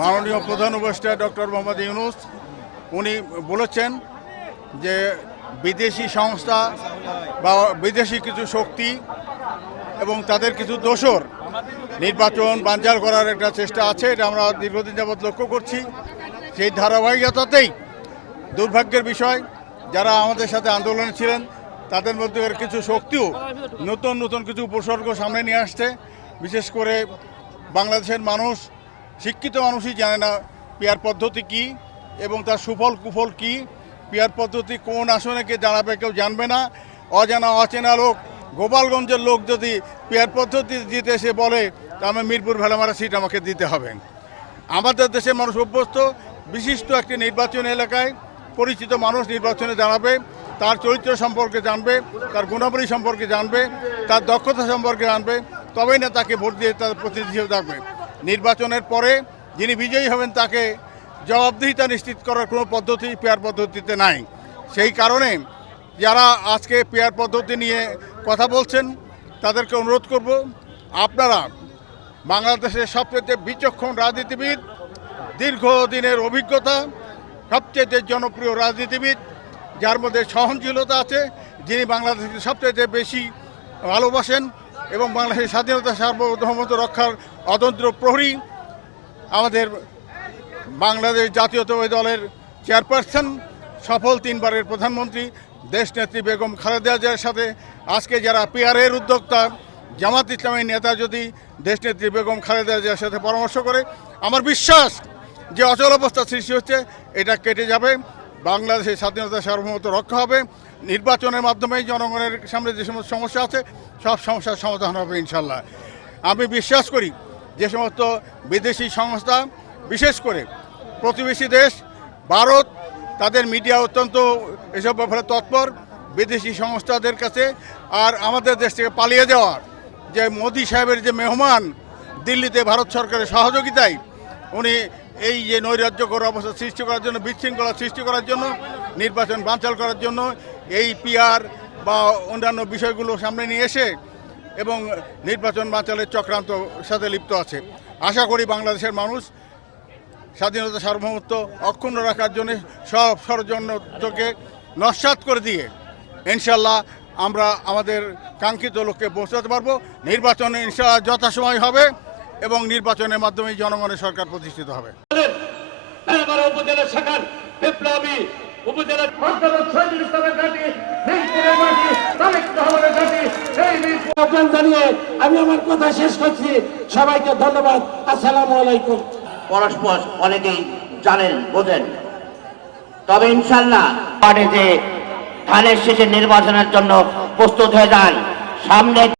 মাননীয় প্রধান উপদেষ্টা ডক্টর মোহাম্মদ ইউনূস উনি বলেছেন যে বিদেশি সংস্থা বা বিদেশি কিছু শক্তি এবং তাদের কিছু দোসর নির্বাচন বানচাল করার একটা চেষ্টা আছে, এটা আমরা দীর্ঘদিন যাবৎ লক্ষ্য করছি। সেই ধারাবাহিকতাতেই দুর্ভাগ্যের বিষয় যারা আমাদের সাথে আন্দোলনে ছিলেন তাদের মধ্যে কিছু শক্তিও নতুন নতুন কিছু উপসর্গ সামনে নিয়ে আসছে। বিশেষ করে বাংলাদেশের মানুষ, শিক্ষিত মানুষই জানে না পিয়ার পদ্ধতি কি এবং তার সুফল কুফল কি। পিয়ার পদ্ধতি কোন আসনে কে জানাবে কেউ জানবে না। অজানা অচেনা লোক, গোপালগঞ্জের লোক যদি পিয়ার পদ্ধতি দিতে এসে বলে তা আমি মিরপুর ভেলামারা সিট আমাকে দিতে হবে। আমাদের দেশের মানুষ অভ্যস্ত বিশিষ্ট একটি নির্বাচনী এলাকায় পরিচিত মানুষ নির্বাচনে জানাবে, তার চরিত্র সম্পর্কে জানবে, তার গুণাবলী সম্পর্কে জানবে, তার দক্ষতা সম্পর্কে জানবে, তবেই না তাকে ভোট দিয়ে তার প্রতিনিধি হিসেবে থাকবে। নির্বাচনের পরে যিনি বিজয়ী হবেন তাকে জবাবদিহিতা নিশ্চিত করার কোনো পদ্ধতি পেয়ার পদ্ধতিতে নাই। সেই কারণে যারা আজকে পেয়ার পদ্ধতি নিয়ে কথা বলছেন তাদেরকে অনুরোধ করব, আপনারা বাংলাদেশের সবচেয়ে বিচক্ষণ রাজনীতিবিদ, দীর্ঘদিনের অভিজ্ঞতা, সবচেয়ে জনপ্রিয় রাজনীতিবিদ, যার মধ্যে সহনশীলতা আছে, যিনি বাংলাদেশকে সবচেয়ে বেশি ভালোবাসেন এবং বাংলাদেশের স্বাধীনতা সার্বভৌমত্ব রক্ষার অতন্ত্র প্রহরী, আমাদের বাংলাদেশ জাতীয়তাবাদী দলের চেয়ারপারসন, সফল 3 বারের প্রধানমন্ত্রী দেশনেত্রী বেগম খালেদা জিয়ার সাথে আজকে যারা পিআরের উদ্যোক্তা জামাত ইসলামী নেতা যদি দেশনেত্রী বেগম খালেদা জিয়ার সাথে পরামর্শ করে, আমার বিশ্বাস যে অচল অবস্থা সৃষ্টি হচ্ছে এটা কেটে যাবে, বাংলাদেশের স্বাধীনতা সার্বভৌমত্ব রক্ষা হবে। নির্বাচনের মাধ্যমে জনগণের সামনে যে সমস্ত সমস্যা আছে সব সমস্যার সমাধান হবে ইনশাল্লাহ। আমি বিশ্বাস করি যে সমস্ত বিদেশি সংস্থা, বিশেষ করে প্রতিবেশী দেশ ভারত, তাদের মিডিয়া অত্যন্ত এসব ব্যাপারে তৎপর। বিদেশি সংস্থাদের কাছে আর আমাদের দেশ থেকে পালিয়ে যাওয়া যে মোদি সাহেবের যে মেহমান দিল্লিতে ভারত সরকারের সহযোগিতায় উনি এই যে নৈরাজ্যকর অবস্থা সৃষ্টি করার জন্য, বিশৃঙ্খলা সৃষ্টি করার জন্য, নির্বাচন বানচাল করার জন্য এই পিআর বা অন্যান্য বিষয়গুলো সামনে নিয়ে এসে এবং নির্বাচন বানচালের চক্রান্ত সাথে লিপ্ত আছে। আশা করি বাংলাদেশের মানুষ স্বাধীনতা সার্বভৌমত্ব অক্ষুণ্ণ রাখার জন্য সব ষড়যন্ত্রকে নস্যাৎ করে দিয়ে ইনশাল্লাহ আমরা আমাদের কাঙ্ক্ষিত লক্ষ্যে পৌঁছাতে পারবো। নির্বাচনে ইনশাল্লাহ যথাসময় হবে এবং নির্বাচনের মাধ্যমে জনগণের সরকার প্রতিষ্ঠিত হবে। আমি আমার কথা শেষ করছি। সবাইকে ধন্যবাদ। আসসালামু আলাইকুম। পরস্পর অনেকেই জানেন, বোঝেন, তবে ইনশাল্লাহ যে ধানের শেষে নির্বাচনের জন্য প্রস্তুত হয়ে যান। সামনে